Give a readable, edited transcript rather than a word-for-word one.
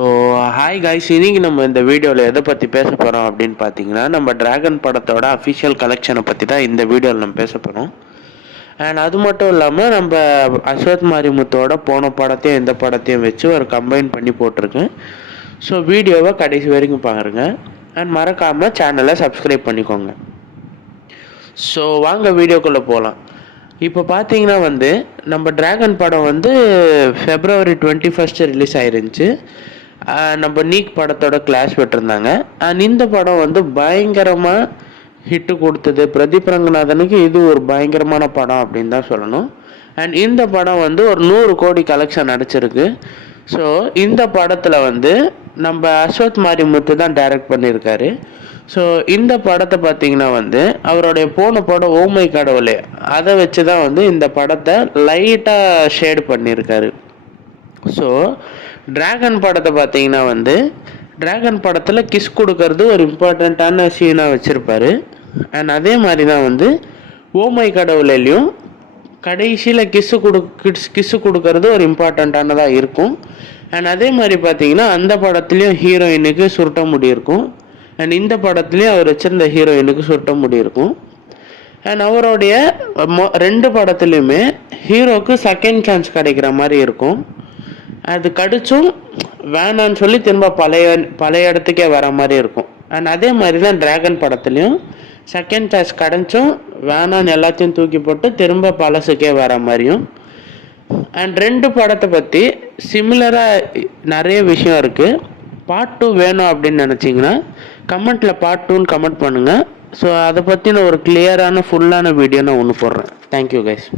So hi guys, இன்னைக்கு நம்ம இந்த வீடியோவில் எதை பற்றி பேச போகிறோம் அப்படின்னு பார்த்தீங்கன்னா, நம்ம டிராகன் படத்தோட அஃபிஷியல் கலெக்ஷனை பற்றி தான் இந்த வீடியோவில் நம்ம பேச போகிறோம். அண்ட் அது மட்டும் இல்லாமல் நம்ம அஸ்வத் மாரிமுத்தோட போன படத்தையும் இந்த படத்தையும் வச்சு ஒரு கம்பைன் பண்ணி போட்டிருக்கேன். ஸோ வீடியோவை கடைசி வரைக்கும் பாருங்க. அண்ட் மறக்காமல் சேனலை சப்ஸ்கிரைப் பண்ணிக்கோங்க. ஸோ வாங்க வீடியோக்குள்ளே போகலாம். இப்போ பார்த்தீங்கன்னா நம்ம டிராகன் படம் February 21 ரிலீஸ் ஆயிருந்துச்சு. நம்ம நீக் படத்தோட கிளாஸ் விட்டுருந்தாங்க. அண்ட் இந்த படம் பயங்கரமாக ஹிட்டு கொடுத்தது. பிரதீப் ரங்கநாதனுக்கு இது ஒரு பயங்கரமான படம் அப்படின்னு தான் சொல்லணும். அண்ட் இந்த படம் ஒரு 100 கோடி கலெக்ஷன் அடிச்சிருக்கு. ஸோ இந்த படத்தில் நம்ம அஸ்வத் மாரிமுத்து தான் டைரக்ட் பண்ணியிருக்காரு. ஸோ இந்த படத்தை பார்த்தீங்கன்னா அவருடைய போன படம் ஓமை கடவுளே, அதை வச்சு தான் இந்த படத்தை லைட்டாக ஷேடு பண்ணியிருக்காரு. ஸோ டிராகன் படத்தை பார்த்தீங்கன்னா டிராகன் படத்தில் கிஸ் கொடுக்கறது ஒரு இம்பார்ட்டண்ட்டான சீனாக வச்சுருப்பாரு. அண்ட் அதே மாதிரி தான் ஓமை கடவுளையும் கடைசியில் கிஸ்ஸு கொடுக்கறது ஒரு இம்பார்ட்டண்ட்டானதாக இருக்கும். அண்ட் அதே மாதிரி பார்த்தீங்கன்னா அந்த படத்துலேயும் ஹீரோயினுக்கு சுருட்ட முடி இருக்கும். அண்ட் இந்த படத்துலேயும் அவர் வச்சுருந்த ஹீரோயினுக்கு சுருட்ட முடி இருக்கும். அண்ட் அவருடைய 2 படத்துலையுமே ஹீரோக்கு செகண்ட் சான்ஸ் கிடைக்கிற மாதிரி இருக்கும். அது கடிச்சும் வேணான்னு சொல்லி திரும்ப பழைய இடத்துக்கே வர மாதிரி இருக்கும். அண்ட் அதே மாதிரி தான் டிராகன் படத்துலையும் செகண்ட் சான்ஸ் கிடைச்சும் வேணான்னு எல்லாத்தையும் தூக்கி போட்டு திரும்ப பழசுக்கே வர மாதிரியும். அண்ட் 2 படத்தை பற்றி சிமிலராக நிறைய விஷயம் இருக்குது. பார்ட் 2 வேணும் அப்படின்னு நினச்சிங்கன்னா கமெண்ட்டில் பார்ட் 2ன்னு கமெண்ட் பண்ணுங்கள். ஸோ அதை பற்றின ஒரு கிளியரான ஃபுல்லான வீடியோ நான் ஒன்று போடுறேன். Thank you guys.